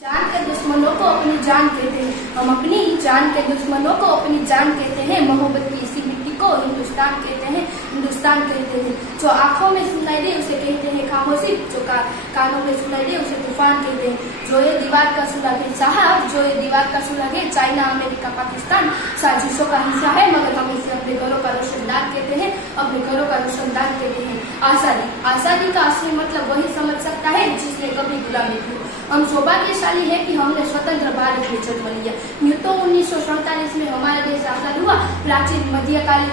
जान के दुश्मनों को अपनी जान कहते हैं, हम अपनी जान के दुश्मनों को अपनी जान कहते हैं। मोहब्बत की इसी मिट्टी को हिंदुस्तान कहते हैं, हिंदुस्तान कहते हैं। जो आंखों में सुनाई दे उसे कहते हैं खामोशी, जो कानों में सुनाई दे उसे तूफान कहते हैं। जो ये दीवार का सुलग है साहब, जो ये दीवार का सुलग है, चाइना अमेरिका पाकिस्तान साजिशों का हिस्सा है, मगर हम इसे अपने घरों का रोशनदान कहते हैं, अपने घरों का रोशनदान कहते हैं। आजादी, आजादी का असली मतलब वही समझ सकता है जिसने कभी गुलामी की। हम सौभाग्यशाली है कि हमने स्वतंत्र भारत में जन्म लिया। यूं तो 1947 में हमारा देश आजाद हुआ। प्राचीन मध्यकालीन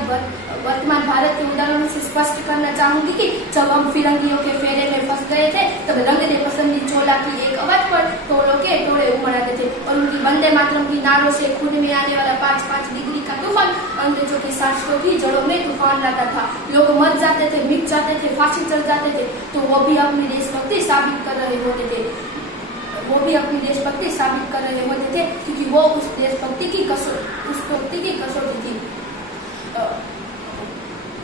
वर्तमान भारत के उदाहरणों से स्पष्ट करना चाहूंगी कि जब हम फिरंगियों के फेरे में फंस गए थे तब रंग दे पसंदी चोला की एक आवाज पर टोलों के टोले उमड़ आते थे और उनकी वंदे मातरम की नारों से खून में आने वाला 5-5 डिग्री का तूफान अंग्रेजों की शासकों की जड़ों में तूफान लाता था। लोग मर जाते थे, मिट जाते थे, फांसी चल जाते थे, तो वो भी अपनी देशभक्ति साबित कर रहे होते थे। वो भी अपनी देशभक्ति साबित कर रहे होते थे क्योंकि वो उस देशभक्ति की कसौटी थी।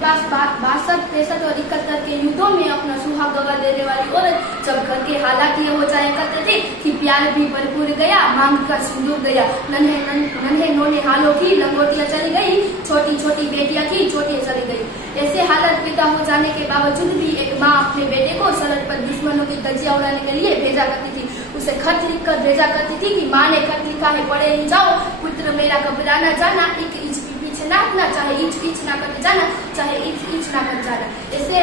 62, 63 और 71 के युद्धों में अपना सुहाग गवा देने वाली औरत जब घर के हालात ये हो जाया करते थे कि प्यार भी भरपूर गया, मांग का सिंदूर गया, नन्हे नोने हालों की लंगोटियां चली गई, छोटी छोटी बेटियां की चोटियां चली गई। ऐसे हालत पैदा हो जाने के बावजूद भी एक माँ अपने बेटे को सरहद पर दुश्मनों की धज्जियां उड़ाने के लिए भेजा करती थी। उसे खत लिखकर भेजा करती थी कि माँ ने खत लिखा है, पढ़े ही जाओ, पुत्र मेरा घबराना जाना, एक इंच भी पीछे ना हटना, चाहे इंच ना कर जाना, चाहे इंच ना कर जाना। ऐसे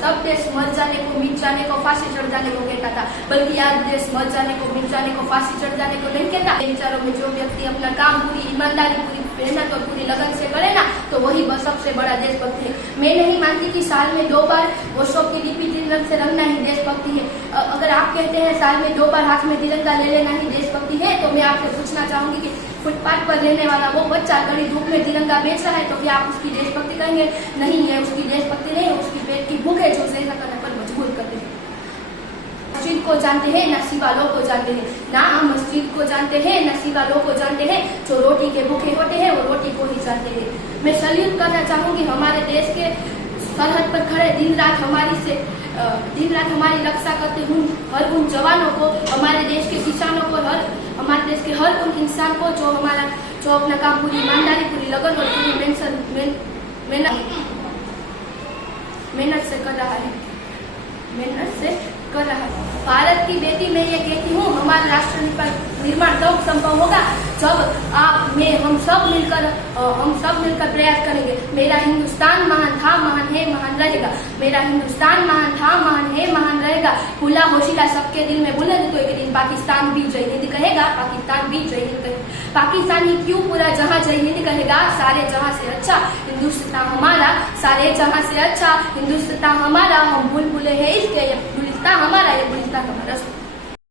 तब देश मर जाने को, मिट जाने को, फांसी चढ़ जाने को कहता था, बल्कि आज देश मर जाने को, मिट जाने को, फांसी चढ़ जाने को नहीं कहता। विचारों में जो व्यक्ति अपना काम पूरी ईमानदारी, पूरी मेहनत और पूरी लगन से करे ना, तो वही बस सबसे बड़ा देशभक्त है। मैं नहीं मानती कि साल में 2 बार वर्षों की लिपि तिरंग से रंगना ही देशभक्ति है। अगर आप कहते हैं साल में 2 बार हाथ में तिरंगा ले लेना ही देशभक्ति है, तो मैं आपसे पूछना चाहूंगी कि फुटपाथ पर रहने वाला वो बच्चा कड़ी धूप में तिरंगा बेच रहा है, तो क्या आप उसकी देशभक्ति कहेंगे? नहीं है, उसकी देशभक्ति नहीं, उसकी पेट की भूख है जो उसे ऐसा करने पर मजबूर करते हैं। मस्जिद को जानते हैं ना सिवा लोग को जानते हैं, ना हम मस्जिद को जानते हैं ना सिवा लोग को जानते हैं। जो रोटी के भूखे होते हैं वो रोटी को ही जानते हैं। मैं सल्यूट करना चाहूंगी हमारे देश के सरहद पर खड़े दिन रात हमारी रक्षा करते हर उन जवानों को, हमारे देश के किसानों को, हमारे देश के हर उन इंसान को जो अपना काम पूरी ईमानदारी, पूरी लगन और पूरी मेहनत से कर रहा है। भारत की बेटी मैं ये कहती हूँ, हमारा राष्ट्र निर्माण तब संभव होगा जब हम सब मिलकर प्रयास करेंगे। मेरा हिंदुस्तान महान था, महान है, महान रहेगा। मेरा हिंदुस्तान महान था, महान है, महान रहेगा। खुला होशिला सबके दिल में बुलंद, तो एक दिन पाकिस्तान भी जय हिंद कहेगा, पाकिस्तान भी जय हिंद कहेगा। पाकिस्तान ही क्यों, पूरा जहां जय हिंद कहेगा। सारे जहां से अच्छा हिंदुस्तान हमारा, सारे जहां से अच्छा हिंदुस्तान हमारा। हम बुलबुले हैं इसके, ये गुलिस्तान हमारा, ये गुलिस्तान हमारा।